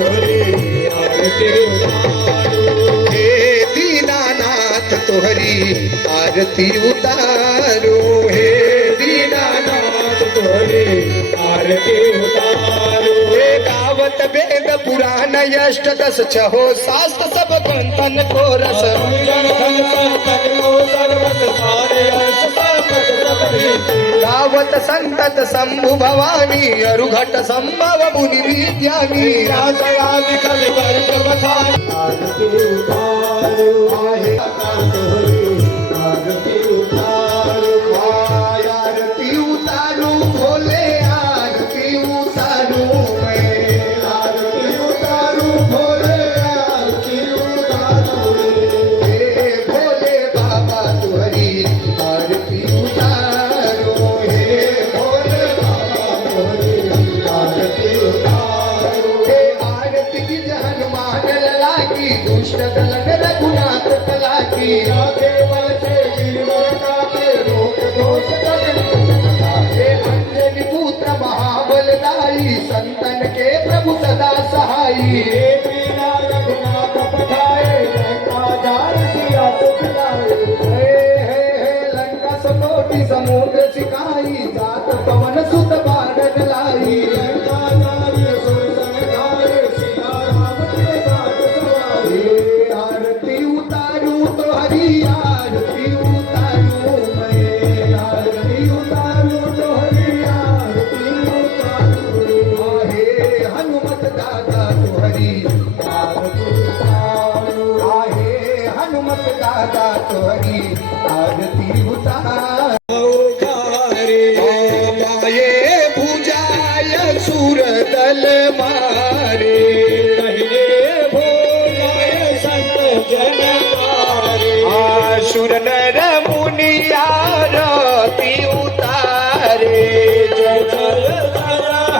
तोहरी आरती उतारो हे दीनानाथ तोहरी आरती उतारो हे दीनानाथ तोहरी आरती उतारो हे गावत वेद पुराण यष्ट दस छहो शास्त्र सब ग्रंथन को रस गावत संतत शंभु भवानी अरुघट संभव मुनि विद्यानी आरती उतारो आहे आरती उतारो आरती उतारो भोले आरती उतारो आरती उतारो भोले आरती उतारो हे भोले बाबा तुहरी आरती उतारो हे भोले बाबा तुहरी आरती उतारो हे आरती की हनुमान लला की दुष्ट दलन रघुनाथ कला की केवल से गिरवर का पे रोक दोष हे अंजनी पुत्र महाबलदाई संतन के प्रभु सदा सहाई हे बिना रघुनाथ पठाए लंका जार सिया तुझाए हे लंका सकोटि समुद्र सिकाई जात पवन सुत बारन लाई लंका जार सुर संहारे सिया राम के घाट सवारी आरती उतारू तो हरी आरती उतारू मैं आरती उतारू तो हरी आरती उतारू आहे हनुमत दादा तो हरी आरती उतारू आहे हनुमत दादा तो हरी आरती उतारू माये भुजाय सूरदल मारे सुर नर मुनि आरती उतारे जय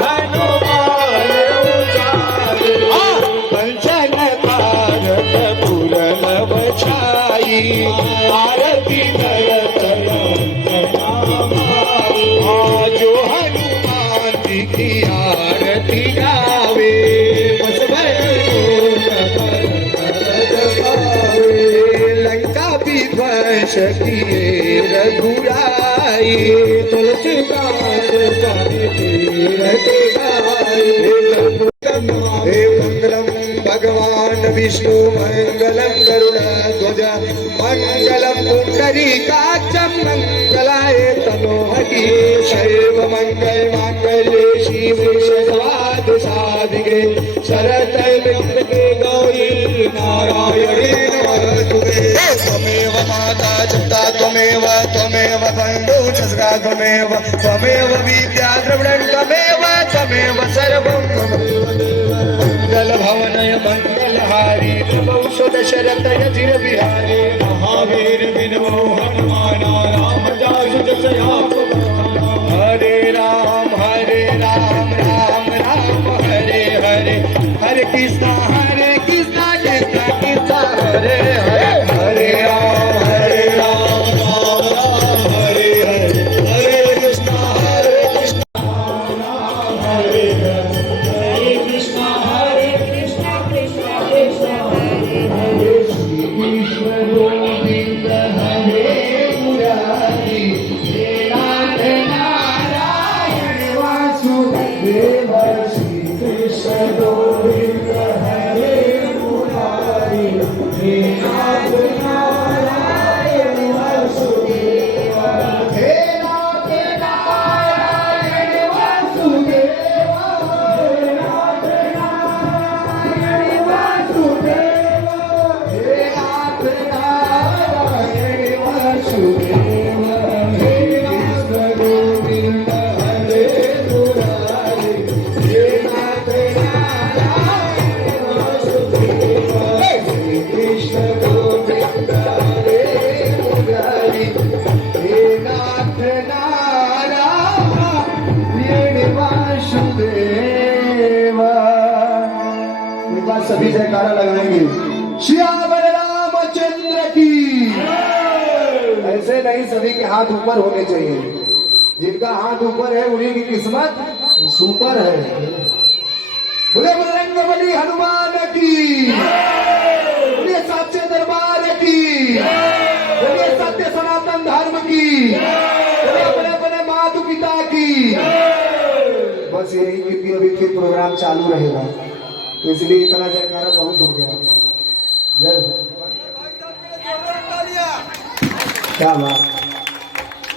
हनुमान उचारे कंचन भारत पुर नव छाई आरती करत जो हनुमान जी की आरती गावे बस विध्वंस किए रघुराई तुलसीदास हे मंगलम भगवान विष्णु मंगलम गरुड़ध्वज मंगलम पुंडरीकाक्षं मंगलाय तनोहरि शैव मंगल मांगल्ये शिवे सर्वार्थ साधिके शरदे त्र्यंबके गौरी नारायणे नमोस्तुते त्वमेव माता चित्ता त्वमेव त्वमेव बन्धु सखा त्वमेव त्वमेव विद्या द्रविणं त्वमेव त्वमेव सर्वं मंगल भवनय मंगलहारी नमो दशरथ यजिर बिहारी महावीर विनो हनुमान राम जासु जसयाप हरे राम राम राम हरे हरे हरे कृष्णा कृष्णा कृष्णा हरे हरे हरे राम राम राम हरे हरे हरे कृष्णा राम हरे हरे कृष्णा कृष्णा कृष्णा हरे हरे श्री कृष्ण गोविंद हरे मुरारी हे नाथ नारायण वासुदेव श्री कृष्ण गोविंद हरे मुरारी हे नाथ नारायण वासुदेव हे नाथ नारायण वासुदेव हे नाथ नारायण वासुदेव हे नाथ नारायण वासुदेव हे कृष्ण गोविंद हरे मुरारी हे नाथ नारायण वासुदेव श्री कृष्ण गोविंद हरे मुरारी हे नाथ नारायण वासुदेव। एक बार सभी जयकारा लगाएंगे श्यावर रामचंद्र की। ऐसे नहीं, सभी के हाथ ऊपर होने चाहिए। जिनका हाथ ऊपर है उन्हीं की किस्मत सुपर है। बोले बजरंगबली हनुमान की, बोले साचे दरबार की, बोले सत्य सनातन धर्म की, बोले अपने अपने मातु पिता की। बस यही, क्योंकि अभी फिर प्रोग्राम चालू रहेगा तो इसलिए इतना जयकारा बहुत हो गया। जय हो। क्या बात।